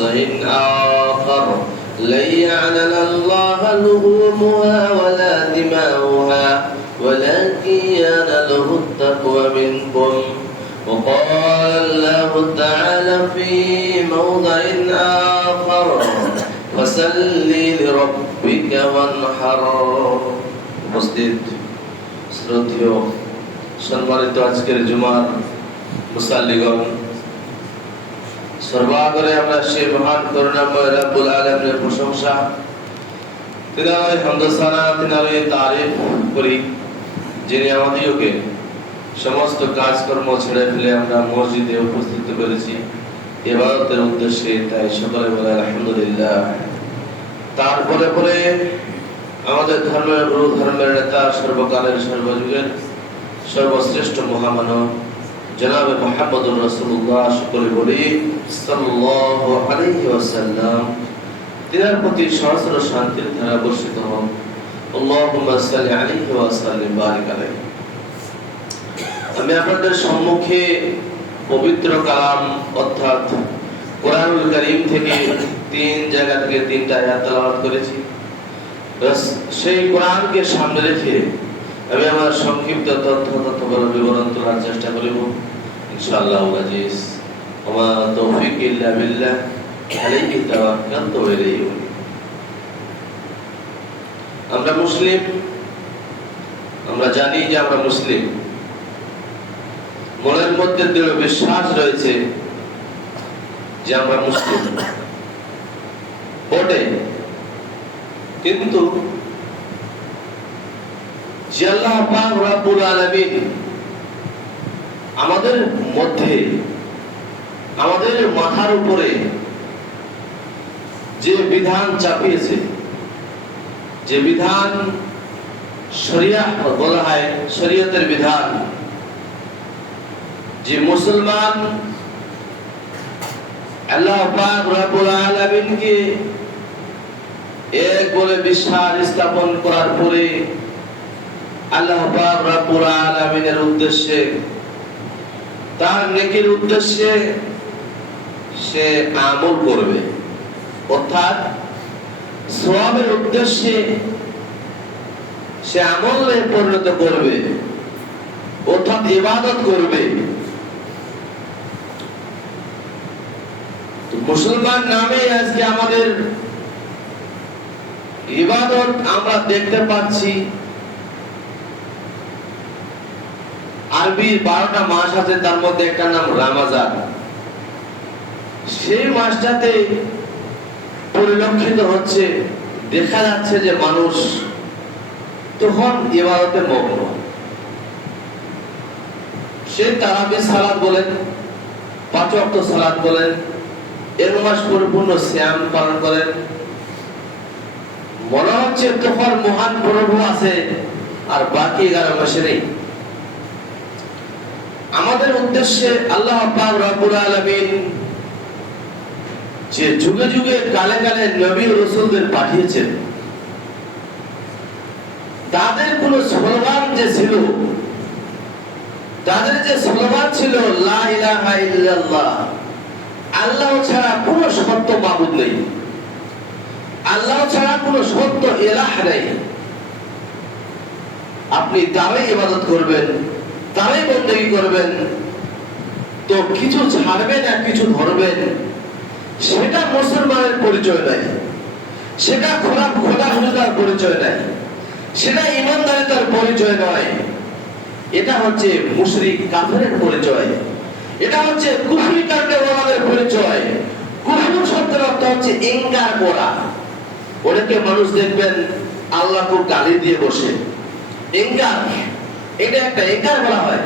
آخر لن ينال الله لحومها ولا دماؤها ولكن يناله التقوى منكم وقال الله تعالى في موضع آخر فصل لربك وانحر উপস্থিত শ্রদ্ধেয় সম্মানিত আজকের জুমার মুসাল্লিগণ, সর্বাগ্রে আমরা সেই মহান করুণাময় রব্বুল আলামিনের প্রশংসা, তিনারই হামদ সানা, তিনারই তারিফ করি, যিনি আমাদেরকে সমস্ত কাজকর্ম ছেড়ে ফেলে আমরা মসজিদে উপস্থিত করেছি ইবাদতের উদ্দেশ্যে। তাই সকলে বলে আলহামদুলিল্লাহ। তারপরে পরে আমাদের ধর্মের গুরু, ধর্মের নেতা, সর্বকালের সর্বযুগের সর্বশ্রেষ্ঠ মহামানব জনাবে মুহাম্মদুর রাসূলুল্লাহ, সকলে বলি সাল্লাল্লাহু আলাইহি ওয়াসাল্লাম। তিনার প্রতি সহস্র শান্তির ধারা বর্ষিত হোক। আল্লাহুম্মা সাল্লি আলাইহি ওয়া সাল্লিম বারিক আলাইহি। আমি আপনাদের সম্মুখে পবিত্র কালাম অর্থাৎ কোরআনুল কারীম থেকে তিন জায়গা থেকে তিনটা আয়াত তেলাওয়াত করেছি। সেই কোরআনকে সামনে রেখে আমি আমার সংক্ষিপ্ত তথ্যবল বিবরণ তোলার চেষ্টা করিব ইনশাআল্লাহ আজিজ। ওয়া তৌফিক ইল্লা বিল্লাহ আলাইহি তাওয়াক্কালতু ওয়া ইলাইহি উনীব। আমরা মুসলিম, আমরা জানি যে আমরা মুসলিম। মনের মধ্যে দৃঢ় বিশ্বাস রয়েছে যে আমরা মুসলিম বটে, কিন্তু যে আল্লাহ পাক রব্বুল আলামিন আমাদের মধ্যে, আমাদের মাথার উপরে যে বিধান চাপিয়েছে, যে বিধান শরিয়াহ বলা হয়, শরীয়তের বিধান, যে মুসলমান আল্লাহ পাক রব্বুল আলামিনকে এক বলে বিশ্বাস স্থাপন করার পরে আল্লাহ পাক রব্বুল আলামিনের উদ্দেশ্যে, তার নেকির উদ্দেশ্যে সে আমল করবে, অর্থাৎ সওয়াবের উদ্দেশ্যে সে আমলে পরিণত করবে, অর্থাৎ ইবাদত করবে। তো মুসলমান নামে আজকে আমাদের ইবাদত আমরা দেখতে পাচ্ছি। আরবির 12টা মাস আছে, তার মধ্যে একটা নাম রমজান। সেই মাসটাতে পরিলক্ষিত হচ্ছে, দেখা যাচ্ছে যে মানুষ তখন ইবাদতে মগ্ন। সে তারাবি সালাত বলেন, 5 ওয়াক্ত সালাত বলেন, এর মাস পরিপূর্ণ সিয়াম পালন করেন। মনে হচ্ছে তখন মহান প্রভু আছে, আর বাকি 11 মাসে নেই। আমাদের উদ্দেশ্যে আল্লাহ পাক রব্বুল আলামিন যে যুগে যুগে কালে কালে নবী ও রাসূলদের পাঠিয়েছেন, তাদের কোন স্লোগান যে ছিল, তাদের যে স্লোগান ছিল লা ইলাহা ইল্লাল্লাহ, আল্লাহ ছাড়া কোন সত্য মাবুদ নেই, আল্লাহ ছাড়া কোন সত্য ইলাহ নেই, আপনি তারই ইবাদত করবেন, তারই বন্দেগী করবেন। তো কিছু ছাড়বেন আর কিছু ধরবেন, সেটা মুসলমানের পরিচয় নাই, সেটা খোদার পরিচয় নাই, সেটা ঈমানদারিতার পরিচয় নয়। এটা হচ্ছে মুশরিক কাফেরের পরিচয়, এটা হচ্ছে কুফরি কারণে ওনাদের পরিচয়। কুফর শব্দের অর্থ হচ্ছে ইনকার করা। অনেকে মানুষ দেখবেন আল্লাহকে গালি দিয়ে বসে, ইনকার, এটা একটা ইনকার বলা হয়।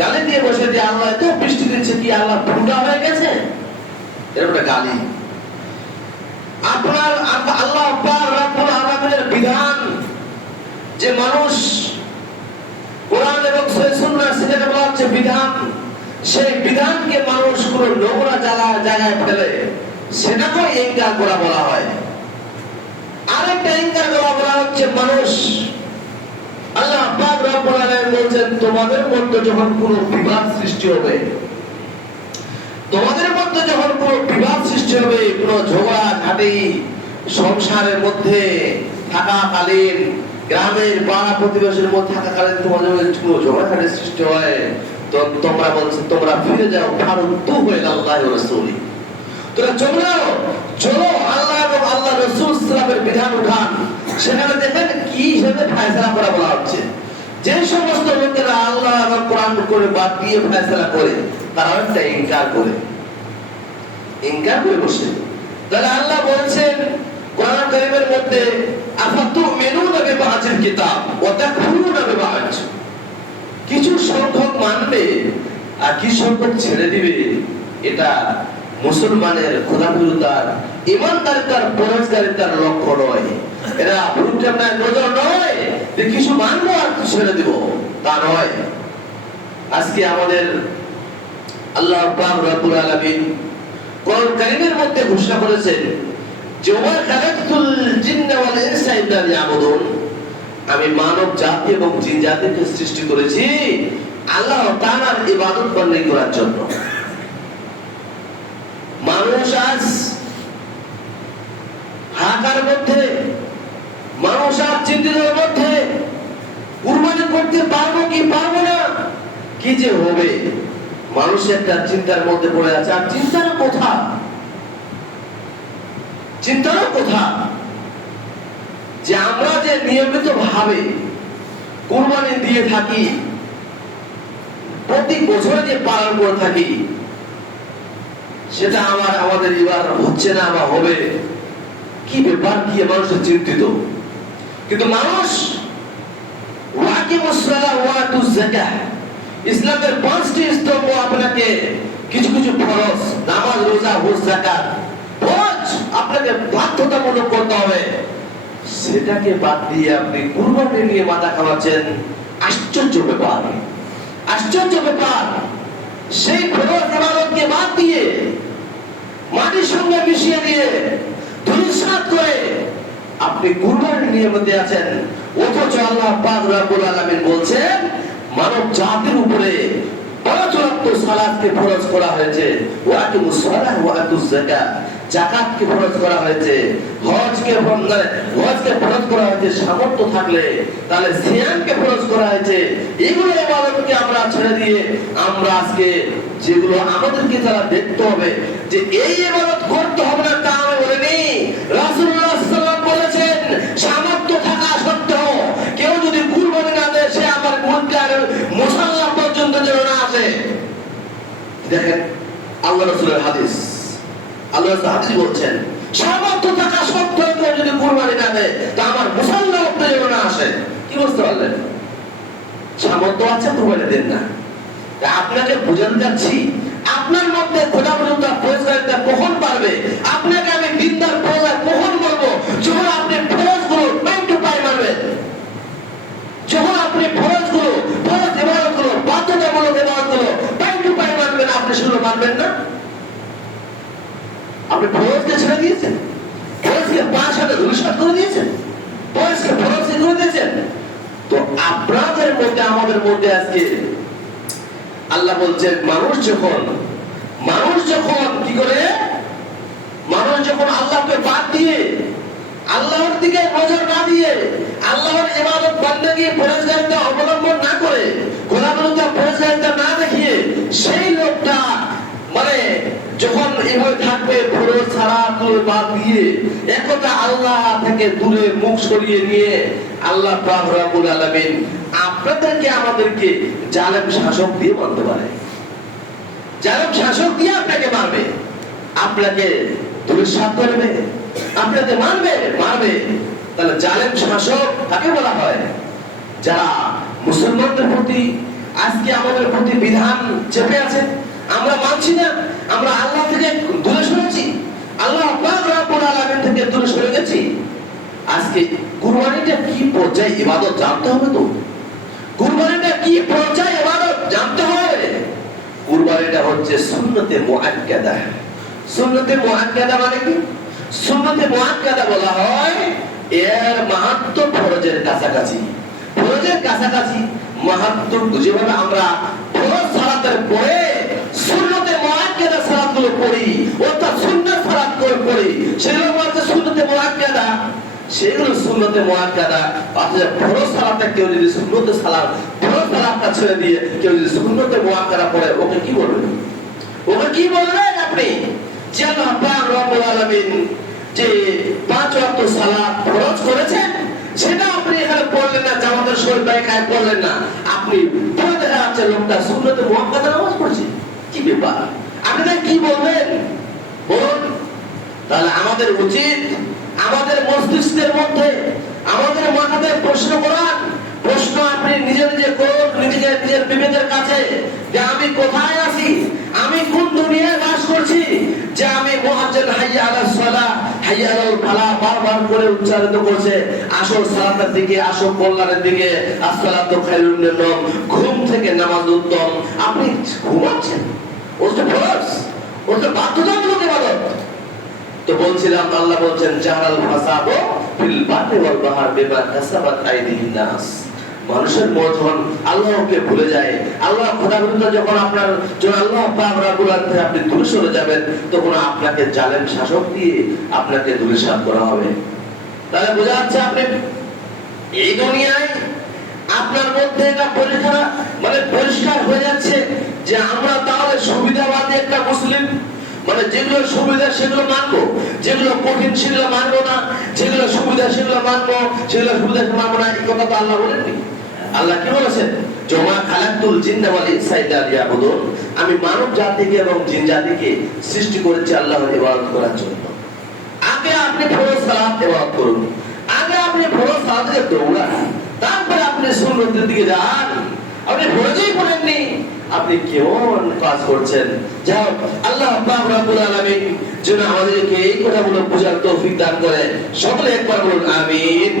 গালি দিয়ে বসে যে আল্লাহ এত বৃষ্টি দিচ্ছে, কি আল্লাহ ভুঙ্গা হয়ে গেছে, এরকম একটা গালি। আপনার আল্লাহ পাক রব্বুল আলামিনের বিধান যে মানুষ কোরআন এবং সুন্নাহ সেটাকে বলা হচ্ছে বিধান, সেই বিধানকে মানুষ কোন নোংরা জায়গায় ফেলে, সেটাকে ইনকার করা বলা হয়। আরেকটা ইনকার করা বলা হচ্ছে মানুষ, আল্লাহ পাক রব্বুল আলামিন বলেন তোমাদের মধ্যে যখন কোনো বিবাদ সৃষ্টি হবে, তোমাদের মধ্যে যখন কোনো বিবাদ সৃষ্টি হবে, কোনো ঝগড়া ঝাঁটি সংসারের মধ্যে থাকাকালীন, গ্রামের পাড়া প্রতিবেশীর মধ্যে থাকাকালীন তোমাদের কোনো ঝগড়াঝাটির সৃষ্টি হয়, তো তোমরা বলছো তোমরা ফিরে যাও ফারুদ্দু ইলা আল্লাহি ওয়া রাসূলি, তোমরা চলো আল্লাহ এবং আল্লাহ রাসূল সাল্লাল্লাহু আলাইহি বিধান উঠান। সেখানে দেখেন কি হিসেবে ফয়সালা করা বলা হচ্ছে। যে সমস্ত লোকেরা আল্লাহ এবং কোরআন করে বাদ দিয়ে ফয়সালা করে, তারা একটা ইনকার করে বসে। তাহলে আল্লাহ বলছেন কোরআন কারীমের মধ্যে, আফাতুমিনুনা বিবা'দিল কিতাব ওয়া তাকফুরুনা বিবা'দ, কিছু সংখ্যক মানবে আর কিছু সংখ্যক ছেড়ে দিবে। এটা মুসলমানের খোদাবিরুদ্ধার ইমানদারিতার পরহেজগারিতার লক্ষ্য নয়। এরা ভুলটার নজর নয় যে কিছু মানবো আর ছেড়ে দিব, তা নয়। আজকে আমাদের আল্লাহ পাক রব্বুল আলামিন কোরআন কারীমের মধ্যে ঘোষণা করেছেন যে ওয়া খালাকতুল জিন্না ওয়াল ইনসা ইল্লা লিয়াবুদুন, আমি মানব জাতি এবং জিন জাতিকে সৃষ্টি করেছি আল্লাহ তাআলার ইবাদত বন্দী করার জন্য। মানুষ আজ হাকার মধ্যে, মানুষ আজ চিন্তিতের মধ্যে, কুরবানি করতে পারবো কি পারবো না, কি যে হবে, মানুষ একটা চিন্তার মধ্যে পড়ে আছে। আর চিন্তার কথা যে আমরা যে নিয়মিত ভাবে কুরবানি দিয়ে থাকি, প্রতি বছরে যে পালন করে থাকি, সেটা আমাদের এবার হচ্ছে না বা হবে, কি ব্যাপার, কি মানুষের চিন্তিত। কিন্তু মানুষ ওয়াকিমুস সালাহ ওয়া আতুজ যাকাহ, ইসলামের 5টি স্তম্ভ আপনাকে কিছু কিছু ফরজ, নামাজ, রোজা, হজ, যাকাত, ফরজ আপনাকে বাধ্যতামূলক করতে হবে, সেটাকে বাদ দিয়ে আপনি কুরবানি নিয়ে মাথা খাওয়াচ্ছেন। আশ্চর্য ব্যাপার। সেই ফরজ ইবাদতকে বাদ দিয়ে, মাটির সঙ্গে মিশিয়ে দিয়ে, ধূলিসাৎ করে আপনি কুরবানি নিয়ে মধ্যে আছেন। অথচ আল্লাহ পাক রব্বুল আলামিন বলছেন মানব জাতির উপরে 5 ওয়াক্ত সালাতকে ফরজ করা হয়েছে, ওয়াকিমুস সালাহ ওয়া আতুজ যাকাত, যাকাতকে ফরজ করা হয়েছে, হজকে ফরজ করা হয়েছে সামর্থ্য থাকলে, তাহলে সিয়ামকে ফরজ করা হয়েছে। এগুলো ইবাদতকে আমরা ছেড়ে দিয়ে আমরা আজকে যেগুলো আমাদেরকে যারা দেখতে হবে যে এই ইবাদত করতে হবে না, তা আমি বলিনি। রাসূলুল্লাহ সাল্লাল্লাহু আলাইহি ওয়াসাল্লাম বলেছেন সামর্থ্য থাকা সত্ত্বেও কেউ যদি কুরবানি না দেয়, সে আমার মুসাল্লা পর্যন্ত যেন না আসে। দেখেন আল্লাহ রাসূলের হাদিস, আল্লাহ রাসূল হাদিস বলছেন সামর্থ্য থাকা সত্ত্বেও কেউ যদি কুরবানি না দেয়, তা আমার মুসাল্লা পর্যন্ত যেন না আসে। কি বুঝতে পারলেন? সামর্থ্য আছে, কুরবানি দেন না। আপনাকে বোঝাতে যাচ্ছি আপনার মধ্যে খোদাবুদ্দার পরিষ্কারতা কখন পারবে। আপনাকে আমি দিনদার পরিষ্কার কখন বলবো? যখন আপনি ফরজগুলো টাইম টু টাইম মানবেন, যখন আপনি ফরজ ইবাদতগুলো, বাধ্যতামূলক ইবাদতগুলো টাইম টু টাইম মানবেন। আপনি সেগুলো মানবেন না, আপনি ফরজকে ছেড়ে দিয়েছেন, ফরজকে পাঁচ হাতে ধূলিসাৎ করে দিয়েছেন, ফরজকে করে দিয়েছেন। তো আপনাদের মধ্যে, আমাদের মধ্যে আজকে আল্লাহ বলছেন মানুষ যখন কি করে, মানুষ যখন আল্লাহকে বাদ দিয়ে, আল্লাহর দিকে নজর না দিয়ে, আল্লাহর ইবাদত বন্দেগী পরহেজগারিতা অবলম্বন না করে, খোদাবুদ্দার পরহেজগারিতা না দেখিয়ে, সেই লোকটা মানে যখন এভাবে থাকবে ফরজ ছাড়া করে বাদ দিয়ে, একথা আল্লাহ থেকে দূরে মুখ সরিয়ে নিয়ে, আল্লাহ পাক রব্বুল আলামিন আপনাদেরকে আমাদেরকে জালেম শাসক দিয়ে মানতে পারে। জালেম শাসক দিয়ে আপনাকে মারবে, আপনাকে ধূলিসাৎ করবে, আপনাকে মারবে। তাহলে জালেম শাসক কাকে বলা হয়? যারা মুসলমানদের প্রতি আজকে আমাদের প্রতি বিধান চেপে আছে, আমরা মানছি না, আমরা আল্লাহ থেকে দূরে সরেছি, আল্লাহ পাক রব্বুল আলামিন থেকে দূরে সরে গেছি। আজকে কুরবানিটা কি পর্যায়ে ইবাদত জানতে হবে। তো কুরবানিটা কি পর্যায়ে ইবাদত জানতে হবে। কুরবানিটা হচ্ছে সুন্নতে মুআক্কাদা। সুন্নতে মুআক্কাদা মানে কি? সুন্নতে মুআক্কাদা বলা হয় এর মাহাত্ম্য ফরজের কাছাকাছি। ফরজের কাছাকাছি মাহাত্ম্য যেভাবে আমরা ফরজ সালাতের পরে সুন্নতে মুআক্কাদা সালাত সালাতগুলো পড়ি, অর্থাৎ সুন্নাত সালাত করে পড়ি, সেগুলো বলতে সুন্নতে মুআক্কাদা, সেগুলো সুন্নতে মুআক্কাদা। অর্থাৎ ফরজ সালাতটা কেউ যদি সুন্নতে সালাত, ফরজ সালাতটা ছেড়ে দিয়ে কেউ যদি সুন্নতে মুআক্কাদা পড়ে, ওকে কি বলবেন? ওকে কি বলবেন আপনি? যে আল্লাহ পাক রব্বুল আলামিন যে 5 ওয়াক্ত সালাত ফরজ করেছেন, সেটা আপনি এখানে পড়লেন না, জামাতের শরীর বাইকায় পড়লেন না, আপনি পড়ে দেখা যাচ্ছে লোকটা সুন্নতে মুআক্কাদা নামাজ পড়ছে। কি ব্যাপার? আপনি কি বলবেন বলুন? তাহলে আমাদের উচিত আমাদের মস্তিষ্কের মধ্যে, আমাদের মাথাতে প্রশ্ন করার, প্রশ্ন আপনি নিজে নিজে করুন, নিজেকে নিজের বিবেকের কাছে, যে আমি কোথায় আছি, আমি কোন দুনিয়ায় বাস করছি, যে আমি মুআজ্জিন হাইয়া আলাস সালাহ হাইয়া আলাল ফালাহ বারবার করে উচ্চারিত করছে, আসল সালাতের দিকে, আসল কল্যাণের দিকে, আসসালাতু খায়রুন মিনান নাওম, ঘুম থেকে নামাজ উত্তম। আপনি ঘুমাচ্ছেন, ওটা ফরজ, ওটা বাধ্যতামূলক ইবাদত। তো বলছিলাম আল্লাহ বলছেন জাহারাল ফাসাদু ফিল বাররি ওয়াল বাহর বিমা কাসাবাত আইদিন নাস। মানুষের মন যখন আল্লাহকে ভুলে যায়, আল্লাহ খোদা বিরুদ্ধে যখন আপনার যখন আল্লাহ পাক রব্বুল আলামিন থেকে আপনি দূরে সরে যাবেন, তখন আপনাকে জালেম শাসক দিয়ে আপনাকে ধূলিসাৎ করা হবে। তাহলে বোঝা যাচ্ছে আপনি এই দুনিয়ায় আপনার মধ্যে এটা পরিষ্কার, মানে পরিষ্কার হয়ে যাচ্ছে যে আমরা তাহলে সুবিধাবাদী একটা মুসলিম, মানে যেগুলো সুবিধা সেগুলো মানবো, যেগুলো কঠিন সেগুলো মানবো না, যেগুলো সুবিধা সেগুলো মানবো, সেগুলো সুবিধা মানবো না। এই কথা তো আল্লাহ বলেননি। আল্লাহ কি বলেছেন? জমা খালাকতুল জিন্না ওয়াল ইনসা ইল্লা লিয়াবুদুন, আমি মানব জাতিকে এবং জিন জাতিকে সৃষ্টি করেছি আল্লাহর ইবাদত করার জন্য। আগে আপনি ফরজ সালাত ইবাদত করুন, আগে আপনি ফরজ সালাতে দৌড়ান, তারপরে আপনি সুন্নতের দিকে যান। আপনি ফরজই পড়েননি, আপনি কেমন কাজ করছেন? যাও, আল্লাহ পাক রব্বুল আলামিন যেন আমাদেরকে এই কথাগুলো বোঝার তৌফিক দান করে। সকলে একবার বলুন আমিন।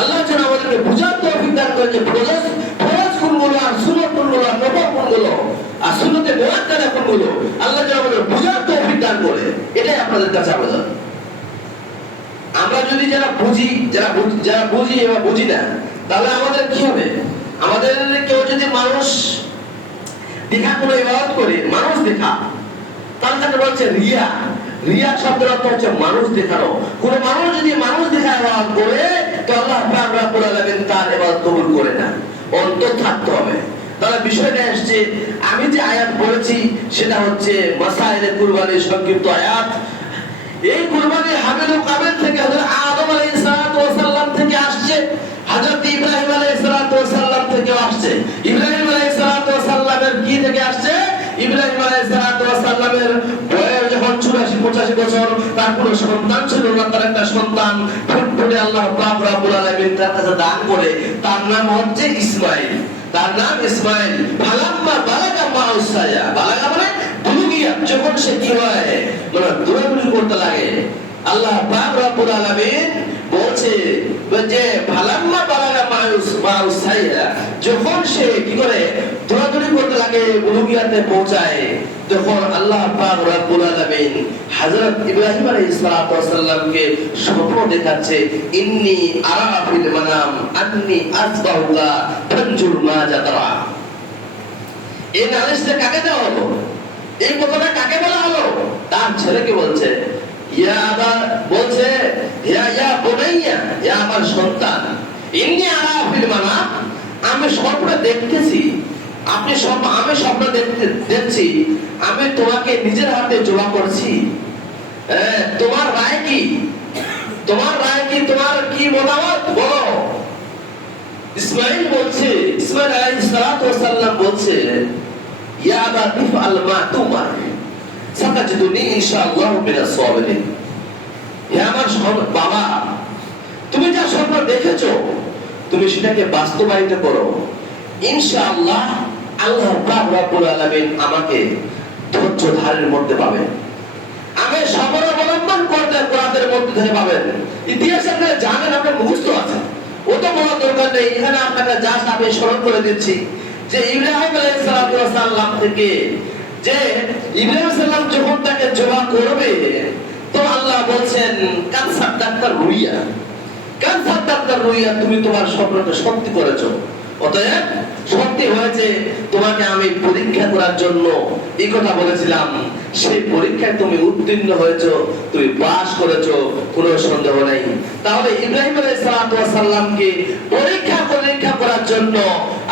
আল্লাহ যেন আমাদেরকে বোঝার তৌফিক দান করে যে ফরজ কোনগুলো আর সুন্নাত কোনগুলো আর নফল কোনগুলো আর সুন্নতে মুআক্কাদা কোনগুলো, আল্লাহ যেন আমাদের বোঝার তৌফিক দান করে। এটাই আপনাদের কাছে আবেদন। আমরা যদি যারা বুঝি এবং বুঝি না, তাহলে আমাদের কি হবে? আমাদের কেউ যদি মানুষ দেখা কোনো ইবাদত করে, মানুষ দেখা, তার কাছে বলছে রিয়া। রিয়া শব্দের অর্থ হচ্ছে মানুষ দেখানো। কোন মানুষ যদি মানুষ দেখা ইবাদত করে, তো আল্লাহ পাক রব্বুল আলামিন তার ইবাদত কবুল করে না। অন্তর থাকতে হবে। তাহলে বিষয়টা আসছে, আমি যে আয়াত পড়েছি সেটা হচ্ছে মাসাইলে কুরবানির সংক্ষিপ্ত আয়াত। এই কুরবানি হাবিল ও কাবিল থেকে হযরত আদম আলাইহিস সালাতু ওয়াস সালাম থেকে আসছে, হযরত ইব্রাহিম আলাইহিস সালাতু ওয়াস সালাম থেকে আসছে। ইব্রাহিম আলাইহিস সালাতু ওয়াস সালামের কি থেকে আসছে? ইব্রাহিম আলাইহিস সালাতু ওয়াস সালামের বয়স যখন 84-85 বছর, তার কোনো সন্তান ছিল না, তার একটা সন্তান ফুটফুটে আল্লাহ পাক রব্বুল আলামিন তার কাছে দান করে, তার নাম হচ্ছে ইসমাঈল। তার নাম ইসমাঈল। ফালাম্মা বালাগা মাউসায়া, বালাগা মানে বুলুগিয়া, যখন সে কি হয়, মানে দৌড়াদৌড়ি করতে লাগে, আল্লাহ পাক রব্বুল আলামিন বলছে যে ফালাম্মা বালাগা মাউসায়া, যখন সে কি করে দৌড়াদৌড়ি করতে লাগে, বুলুগিয়াতে পৌঁছায়, তখন আল্লাহ পাক রব্বুল আলামিন হযরত ইব্রাহিম আলাইহিস সালাতু ওয়াস সালামকে স্বপ্ন দেখাচ্ছে, ইন্নী আরা ফিল মানাম আন্নী আসবাহুকা ফানজুর মাযা তারা। এই নালিশটা কাকে দেওয়া হলো? এই কথাটা কাকে বলা হলো? তার ছেলেকে বলছে। ইয়া আবা বলছে, ইয়া বুনাইয়া, ইয়া আমার সন্তান, ইন্নী আরা ফিল মানাম, আমি স্বপ্নে দেখতেছি, আমি স্বপ্ন দেখছি, আমি তোমাকে নিজের হাতে জমা করছি। তোমার রায় কি? তোমার রায় কি? তোমার কি মতামত বলো? ইসমাঈল বলছে, ইসমাঈল আলাইহিস সালাতু ওয়াস সালাম বলছে, ইয়া আবা ইফআল মা তুমার সাতাজিদুনি ইনশাআল্লাহু মিনাস সাবিরিন। হে আমার বাবা, তুমি যা স্বপ্ন দেখেছো, তুমি সেটাকে বাস্তবায়িত করো, ইনশাআল্লাহ আল্লাহ পাক রব্বুল আলামিন আমাকে ধৈর্য ধারণের মধ্যে পাবেন, আমি সবর অবলম্বন করতে কোরআনের মধ্যে থেকে পাবেন। ইতিহাস আপনারা জানেন, আপনার মুখস্থ আছে, ও তো বড় দরকার নেই। এখানে আপনাকে জাস্ট আমি স্মরণ করে দিচ্ছি যে ইব্রাহিম আলাইহিস সালাম থেকে, যে ইব্রাহিম সাল্লাম যখন তাকে জবাব করবে, তো আল্লাহ বলছেন কানসাদ ডাক্তার রুইয়া, কানসাদ ডাক্তার রুইয়া, তুমি তোমার স্বপ্নটা সত্যি করেছো, অতএব সত্যি হয়েছে, তোমাকে আমি পরীক্ষা করার জন্য এই কথা বলেছিলাম, সেই পরীক্ষায় তুমি উত্তীর্ণ হয়েছো, তুমি পাস করেছো, কোনো সন্দেহ নেই। তাহলে ইব্রাহিম আলাইহিস সালামকে পরীক্ষা করার জন্য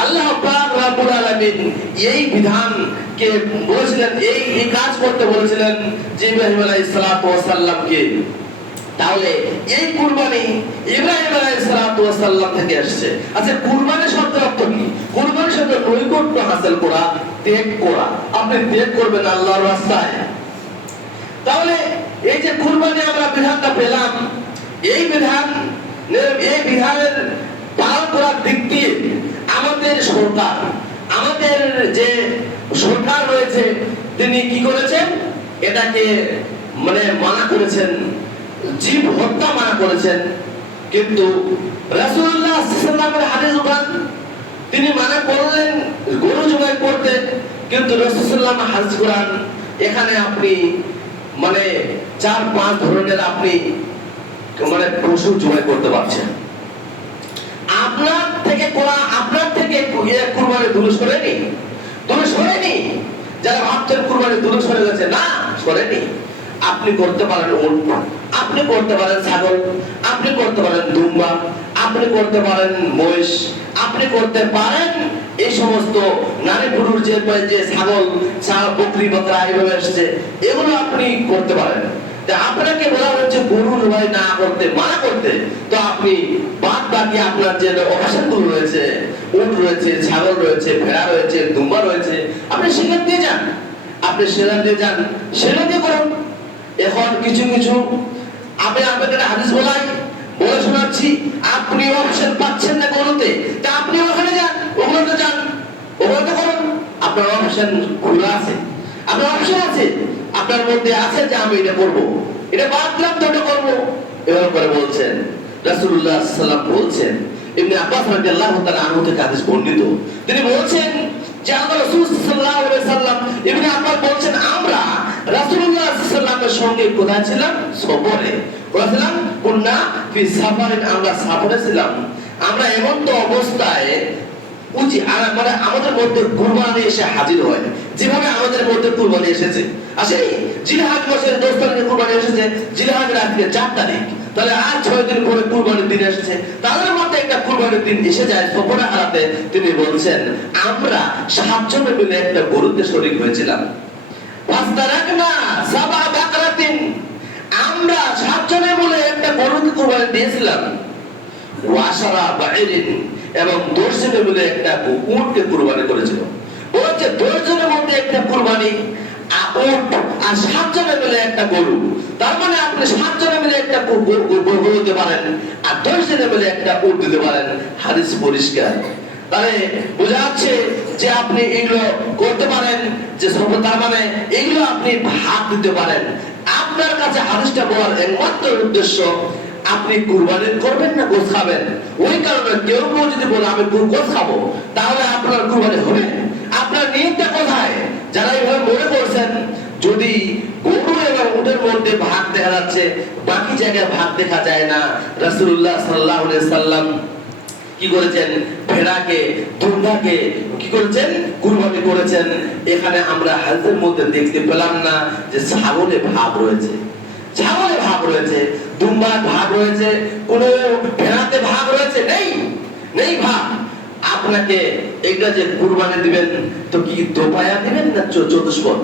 আল্লাহ পাক রব্বুল আলামিন এই বিধান কে বলেছিলেন, এই কাজ করতে বলেছিলেন যে ইব্রাহিম আলাইহিস সালামকে। তাহলে এই কুরবানি ইব্রাহিম আলাইহিস সালাম থেকে আসছে। আচ্ছা, কুরবানি শব্দের অর্থ কি? কুরবানি শব্দ নৈকট্য হাসিল করা, ত্যাগ করা। আপনি ত্যাগ করবেন আল্লাহর রাস্তায়। তাহলে এই যে কুরবানি আমরা বিধানটা পেলাম, এই বিধানের পালন করার দিক দিয়ে আমাদের যে সরকার রয়েছে, তিনি কি করেছেন? এটাকে মানা করেছেন, জীব হত্যা মানা করেছেন। কিন্তু রাসূলুল্লাহ সাল্লাল্লাহু আলাইহি ওয়াসাল্লামের হাদিস উঠান, তিনি মানা করলেন গরু জবাই করতে, কিন্তু রাসূলুল্লাহ সাল্লাল্লাহু আলাইহি ওয়াসাল্লাম হাদিস কোরআন এখানে আপনি 4-5 ধরনের আপনি পশু জবাই করতে পারছেন। আপনার থেকে কুরবানি দূরে সরেনি। যারা ভাবছেন কুরবানি দূরে সরে গেছে, না, সরেনি। আপনি করতে পারেন উট, আপনি করতে পারেন ছাগল, আপনি করতে পারেন দুম্বা, আপনি করতে পারেন মহিষ, আপনি করতে পারেন এই সমস্ত নারী পুরুষ যে ছাগল, বকরি, বকরা এইভাবে আসছে, এগুলো আপনি করতে পারেন। আপনাকে বলা হচ্ছে গরু জবাই না করতে, মানা করতে। তো আপনি বাদ বাকি আপনার যে অপশনগুলো রয়েছে, উট রয়েছে, ছাগল রয়েছে, ভেড়া রয়েছে, দুম্বা রয়েছে, আপনি সেখান দিয়ে যান, সেখান দিয়ে করুন। এখন কিছু আমি আপনাদের হাদিস বলে শোনাচ্ছি, আপনি অপশন পাচ্ছেন না গরুতে, তা আপনি ওখানে যান, ওগুলোতে করুন। আপনার অপশন খোলা আছে, আপনার অপশন আছে, আপনার মধ্যে আছে যে আমি এটা করবো, এটা বাদ দিলাম তো এটা করবো। এভাবে করে বলছেন রাসূলুল্লাহ সাল্লাল্লাহু আলাইহি ওয়াসাল্লাম। বলছেন ইবনে আব্বাস রাদিয়াল্লাহু তাআলা আনহু থেকে হাদিস বর্ণিত, তিনি বলছেন যে আল্লাহ রাসূল সাল্লাল্লাহু আলাইহি ওয়াসাল্লাম, ইবনে আব্বাস বলছেন, আমরা রাসূলুল্লাহ সাল্লাল্লাহু আলাইহি ওয়াসাল্লামের সঙ্গে কোথায় ছিলাম? সফরে। কোথায় ছিলাম? কুননা ফি সাফারিন, আমরা সফরে ছিলাম। আমরা এমন তো অবস্থায় আমাদের মধ্যে কুরবানি এসে হাজির হয়, যেভাবে আমাদের মধ্যে কুরবানি এসেছে। আসেনি? জিলহজ মাসের 10 তারিখে কুরবানি এসেছে, জিলহজের আজকে 4 তারিখ, তাহলে আর 6 দিন পরে কুরবানির দিন এসেছে। তাদের মধ্যে একটা কুরবানির দিন এসে যায় সফরে হারাতে। তিনি বলছেন, আমরা 7 জনে মিলে একটা গরুতে শরীক হয়েছিলাম। আমরা 7 জনে মিলে একটা গরুকে কুরবানি দিয়েছিলাম। ওয়াশারা বাইরিন, এবং 10 জনে মিলে একটা উটকে কুরবানি করেছিল। বলছে 10 জনের মধ্যে একটা কুরবানি উট, আর 7 জনে মিলে একটা গরু। তার মানে আপনি 7 জনে মিলে একটা গরু দিতে পারেন, আর 10 জনে মিলে একটা উট দিতে পারেন। হাদিস পরিষ্কার। তাহলে বোঝা যাচ্ছে যে আপনি এগুলো করতে পারেন, যে তার মানে এগুলো আপনি ভাগ দিতে পারেন। আপনার কাছে হাদিসটা বলার একমাত্র উদ্দেশ্য, আপনি কুরবানি করবেন না গোশ খাবেন। ওই কারণে কেউ যদি বলে আমি গোশ খাবো, তাহলে আপনার কুরবানি হবে? আপনার নিয়তটা কোথায়? যারা এইভাবে মনে করছেন যদি গরু এবং উটের মধ্যে ভাগ দেখা যাচ্ছে, বাকি জায়গায় ভাগ দেখা যায় না। রাসূলুল্লাহ সাল্লাল্লাহু আলাইহি ওয়াসাল্লাম কি করেছেন? ভেড়াকে, দুম্বাকে কি করেছেন? কুরবানি করেছেন। এখানে আমরা হাদিসের মধ্যে দেখতে পেলাম না যে ছাগলে ভাগ রয়েছে, দুম্বার ভাগ রয়েছে, কোন ভেড়াতে ভাগ রয়েছে, নেই ভাগ। আপনাকে এটা যে কুরবানি দিবেন, তো কি দোপায়া দিবেন না চতুষ্পদ?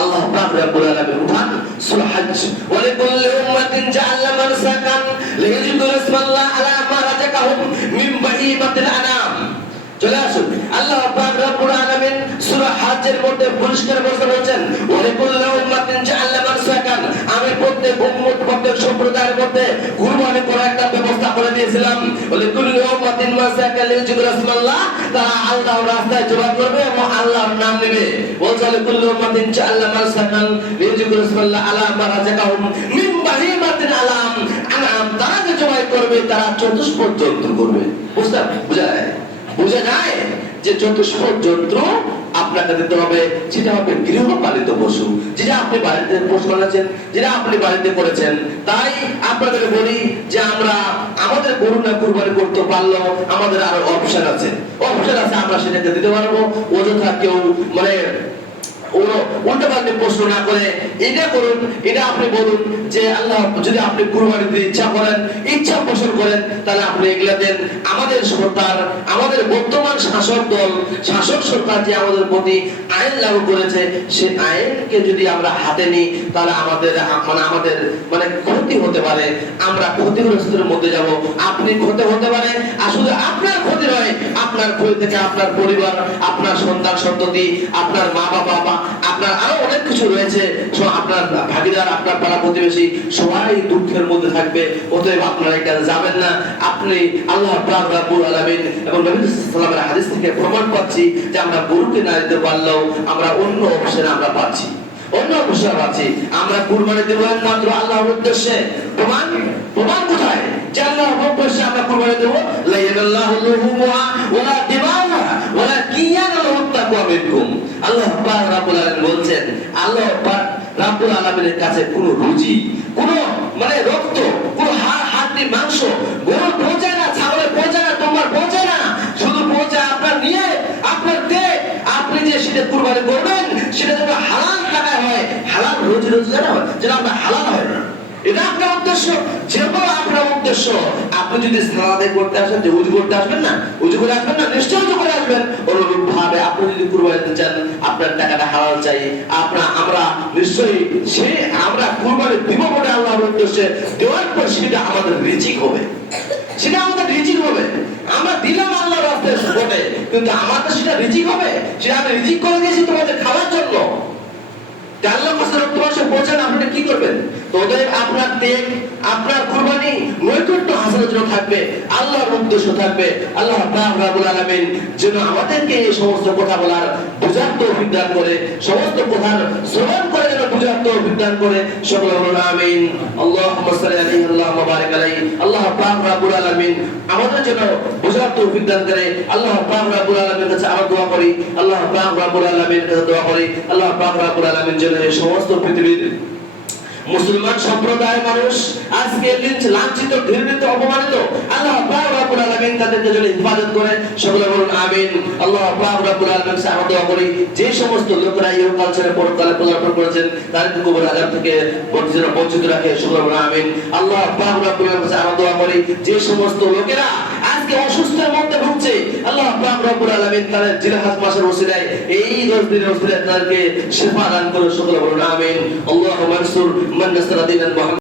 আল্লাহ পাক রব্বুল আলামিন উঠান সূরা হজ, ওয়া লিকুল্লি উম্মাতিন জাআলনা মানসাকান লিয়াযকুরু ইসমাল্লাহ আলা মা রাযাকাহুম মিন বাহিমাতিল আনাম। চলে আসুন, আল্লাহ পাক রব্বুল আলামিন সূরা হজের মধ্যে পরিষ্কার বলছেন, ওয়া লিকুল্লি উম্মাতিন জাআলনা মানসাকান, আমি প্রত্যেক উম্মত, প্রত্যেক সম্প্রদায়ের মধ্যে কুরবানি করার একটা ব্যবস্থা করে দিয়েছিলাম। ওয়া লিকুল্লি উম্মাতিন মানসাকান লিয়াযকুরু ইসমাল্লাহ, তারা আল্লাহর রাস্তায় জবাই করবে এবং আল্লাহর নাম নেবে। বলছে লিকুল্লি উম্মাতিন জাআলনা মানসাকান লিয়াযকুরু ইসমাল্লাহ আলা মা রাযাকাহুম মিন বাহিমাতিল আনাম, তারা যে জবাই করবে তারা চতুষ্পদ জন্তু করবে। বুঝা যায় যে চতুষ্পদ জন্তু আপনাকে দিতে হবে, সেটা হবে গৃহপালিত পশু, যেটা আপনি বাড়িতে পশু পালাচ্ছেন, যেটা আপনি বাড়িতে করেছেন। তাই আপনাদেরকে বলি যে আমরা আমাদের গরু না কুরবানি করতে পারলেও আমাদের আরো অপশন আছে, আমরা সেটাকে দিতে পারবো। অযথা কেউ মানে উল্টো পাল্টে প্রশ্ন না করে এটা করুন, এটা আপনি বলুন যে আল্লাহ যদি আপনি কুরবানি দিতে ইচ্ছা করেন, ইচ্ছা পোষণ করেন, তাহলে আপনি এগুলা দেন। আমাদের সরকার, আমাদের বর্তমান শাসক দল, শাসক সরকার যে আমাদের প্রতি আইন লাগু করেছে, সেই আইনকে যদি আমরা হাতে নিই তাহলে আমাদের ক্ষতি হতে পারে, আমরা ক্ষতিগ্রস্তের মধ্যে যাব। আপনি ক্ষতি হতে পারে, আর শুধু আপনার ক্ষতি নয়, আপনার ক্ষতি থেকে আপনার পরিবার, আপনার সন্তান সন্ততি, আপনার মা বাবা, আপনার আরো অনেক কিছু রয়েছে, আপনার ভাগিদার, আপনার পাড়া প্রতিবেশী সবাই দুঃখের মধ্যে থাকবে। অতএব আপনারা এখানে যাবেন না। আপনি আল্লাহ পাক রব্বুল আলামিন এবং নবী সাল্লাল্লাহু আলাইহি ওয়াসাল্লামের হাদিস থেকে প্রমাণ পাচ্ছি যে আমরা গরুকে না দিতে পারলেও আমরা অন্য অপশন আমরা পাচ্ছি, আমরা কুরবানি দেব একমাত্র আল্লাহর উদ্দেশ্যে। প্রমাণ কোথায় যে আল্লাহর উদ্দেশ্যে আমরা কুরবানি দেব? লা ইয়ানাল্লাহু লুহুমুহা ওয়ালা দিমাউহা ওয়ালাকিন ইয়ানালুহু তাকওয়া মিনকুম। আল্লাহ পাক রব্বুল আলামিন বলছেন, আল্লাহ পাক রব্বুল আলামিনের কাছে কোনো রুজি, কোনো রক্ত, কোনো হাড় মাংস গরু পৌঁছায় না, ছাগলের পৌঁছায় না, তোমার পৌঁছায় না, শুধু পৌঁছায় আপনার নিয়ে, আপনার দেহ। আপনি যে সেটা কুরবানি করবেন সেটা যেন হালাল টাকায় হয়, হালাল রুজি রোজগার হয়, যেন আপনার হালাল হয় না। এটা আপনার উদ্দেশ্য, যেটা আপনার উদ্দেশ্য। আপনি যদি সালাতে করতে আসেন, যে উজু করতে আসবেন না, উজু করে আসবেন না, নিশ্চয় উজু করে আসবেন। অনুরূপ ভাবে আপনি যদি কুরবানি দিতে চান, আপনার টাকাটা হালাল চাই, আমরা নিশ্চয়ই আমরা কুরবানি দিব বলে আল্লাহর উদ্দেশ্যে দেওয়ার পর সেটা আমাদের রিজিক হবে, সেটা আমাদের রিজিক হবে। আমরা দিলাম আল্লাহর রাস্তায় বটে, কিন্তু আমাদের সেটা রিজিক হবে, সেটা আমি রিজিক করে দিয়েছি তোমাদের খাওয়ার জন্য। আল্লাহর কাছে রক্তমাংস পৌঁছান, আপনি কি করবেন? তো আপনার ত্যাগ, আপনার কুরবানি নৈকট্য হাসিলের জন্য থাকবে, আল্লাহর উদ্দেশ্য থাকবে। আল্লাহ পাক রব্বুল আলামিন যেন আমাদেরকে এই সমস্ত কথা বলার বুঝার তৌফিক দান করে, সমস্ত কথার শ্রবণ করে যেন বুঝার তৌফিক দান করে। সকলে বলুন আমিন। আল্লাহুম্মা সাল্লি আলাইহি আল্লাহুম্মা বারিক আলাইহি। আল্লাহ পাক রব্বুল আলামিন আমাদের জন্য বুঝার তৌফিক দান করে। আল্লাহ পাক রব্বুল আলামিনের কাছে আমরা দোয়া করি, আল্লাহ পাক রব্বুল আলামিনের কাছে দোয়া করি, আল্লাহ পাক রব্বুল আলামিন যেন এই সমস্ত পৃথিবীর মুসলমান সম্প্রদায়ের মানুষ আজকে লাঞ্ছিত, ঘৃণিত, অপমানিত, আল্লাহ পাক রব্বুল আলামিন তাদেরকে যেন হিফাজত করে। সকলে বলুন আমিন। আল্লাহ পাক রব্বুল আলামিন কাছে আমরা দোয়া করি, যে সমস্ত লোকেরা ইহকাল ছেড়ে পরকালে পদার্পণ করেছেন তাদেরকে কবর আযাব থেকে বঞ্চিত রাখে। সকলে বলুন আমিন। আল্লাহ পাক রব্বুল আলামিন কাছে আমরা দোয়া করি, যে সমস্ত লোকেরা আজকে অসুস্থের মধ্যে ভুগছে, আল্লাহ পাক রব্বুল আলামিন তাদের জিলহজ মাসের ওসিলায়, এই 10 দিনের ওসিলায় তাদেরকে শিফা দান করে। সকলে বলুন আমিন। আল্লাহুম্মা আনসুর মান নাসারা দীনাল মুহাম্মাদ।